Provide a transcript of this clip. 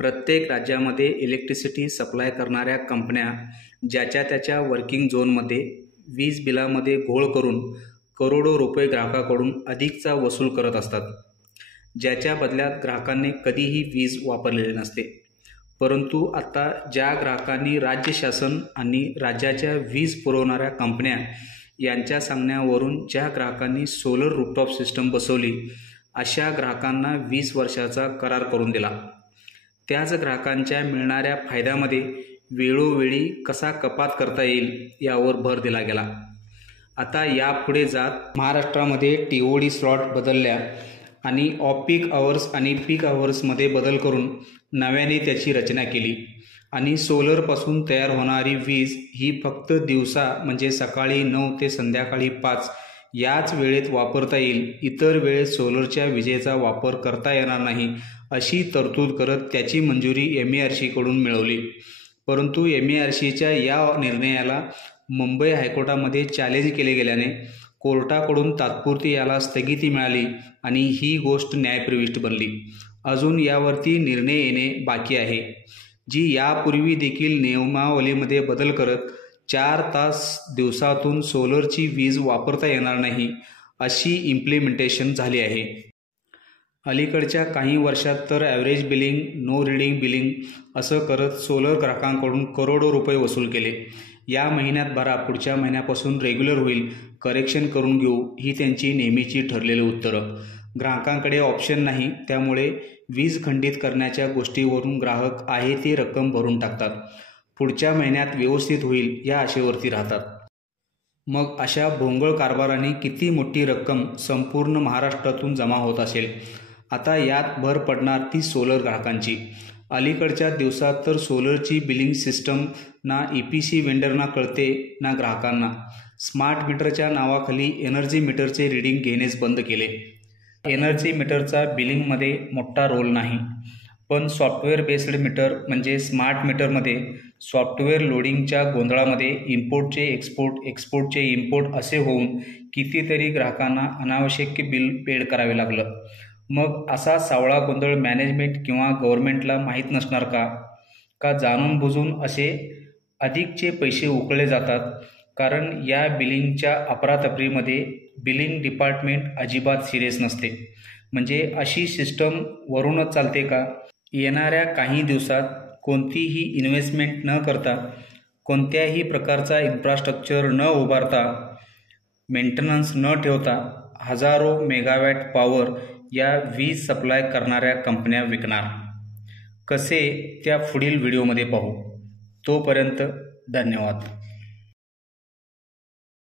प्रत्येक राज्यामध्ये electricity supply करणाऱ्या कंपन्या ज्याच्या त्याच्या वर्किंग झोनमध्ये वीज बिलामध्ये घोळ करून करोडो रुपये ग्राहकाकडून अधिकचा वसूल करत असतात, ज्याच्या बदल्यात ग्राहकांनी कधीही वीज वापरलेली नसते. परंतु आता ज्या ग्राहकांनी राज्य शासन आणि राज्याच्या वीज पुरवणाऱ्या कंपन्या यांच्या सांगण्यावरून ज्या ग्राहकांनी सोलर रूफटॉप सिस्टम बसवली, अशा ग्राहकांना 20 वर्षाचा करार करून दिला. त्याच ग्राहकांच्या मिळणाऱ्या फायद्यामध्ये वेळोवेळी कसा कपात करता येईल यावर भर दिला गेला. आता यापुढे जात महाराष्ट्रामध्ये TOD स्लॉट बदलल्या आणि ऑफ पीक आवर्स आणि पीक आवर्समध्ये बदल करून नव्याने त्याची रचना केली आणि सोलरपासून तयार होणारी वीज ही फक्त दिवसा म्हणजे सकाळी 9 ते संध्याकाळी 5 याच वेळेत वापरता येईल, इतर वेळेत सोलरच्या विजेचा वापर करता येणार नाही अशी तरतूद करत त्याची मंजुरी MERC कडून मिळवली. परंतु MERCच्या या निर्णयाला मुंबई हायकोर्टामध्ये चॅलेंज केले गेल्याने कोर्टाकडून तात्पुरती याला स्थगिती मिळाली आणि ही गोष्ट न्यायप्रविष्ट बनली. अजून यावरती निर्णय येणे बाकी आहे, जी यापूर्वी देखील नियमावलीमध्ये बदल करत 4 तास दिवसातून सोलरची वीज वापरता येणार नाही अशी इम्प्लिमेंटेशन झाली आहे. अलीकडच्या काही वर्षात तर average billing, no reading billing असं करत सोलर ग्राहकांकडून करोडो रुपये वसूल केले. या महिन्यात भरा, पुढच्या महिन्यापासून रेग्युलर होईल, करेक्शन करून घेऊ ही त्यांची नेहमीची ठरलेली उत्तरं. ग्राहकांकडे ऑप्शन नाही, त्यामुळे वीज खंडित करण्याच्या गोष्टीवरून ग्राहक आहे ती रक्कम भरून टाकतात. पुढच्या महिन्यात व्यवस्थित होईल या आशेवरती राहतात. मग अशा भोंगळ कारभाराने किती मोठी रक्कम संपूर्ण महाराष्ट्रातून जमा होत असेल. आता यात भर पडणार ती सोलर ग्राहकांची. अलीकडच्या दिवसात तर सोलरची बिलिंग सिस्टम ना EPC वेंडरना कळते ना ग्राहकांना. स्मार्ट मीटरच्या नावाखाली एनर्जी मीटरचे रीडिंग घेणेच बंद केले. एनर्जी मीटरचा बिलिंगमध्ये मोठा रोल नाही, पण सॉफ्टवेअर बेस्ड मीटर म्हणजे स्मार्ट मीटरमध्ये सॉफ्टवेअर लोडिंगच्या गोंधळामध्ये इम्पोर्टचे एक्सपोर्ट, एक्सपोर्टचे इम्पोर्ट असे होऊन कितीतरी ग्राहकांना अनावश्यक बिल पेड करावे लागलं. मग असा सावळा गोंधळ मॅनेजमेंट किंवा गव्हर्नमेंटला माहीत नसणार का जाणून बुजून असे अधिकचे पैसे उकळले जातात? कारण या बिलिंगच्या अफरातफरीमध्ये बिलिंग डिपार्टमेंट अजिबात सिरियस नसते. म्हणजे अशी सिस्टम वरूनच चालते का? येणाऱ्या काही दिवसात कोणतीही इन्व्हेस्टमेंट न करता, कोणत्याही प्रकारचा इन्फ्रास्ट्रक्चर न उभारता, मेंटेनन्स न ठेवता हजारो मेगावॅट पॉवर या वीज सप्लाय करणाऱ्या कंपन्या विकणार. कसे त्या पुढील व्हिडिओमध्ये पाहू. तोपर्यंत धन्यवाद.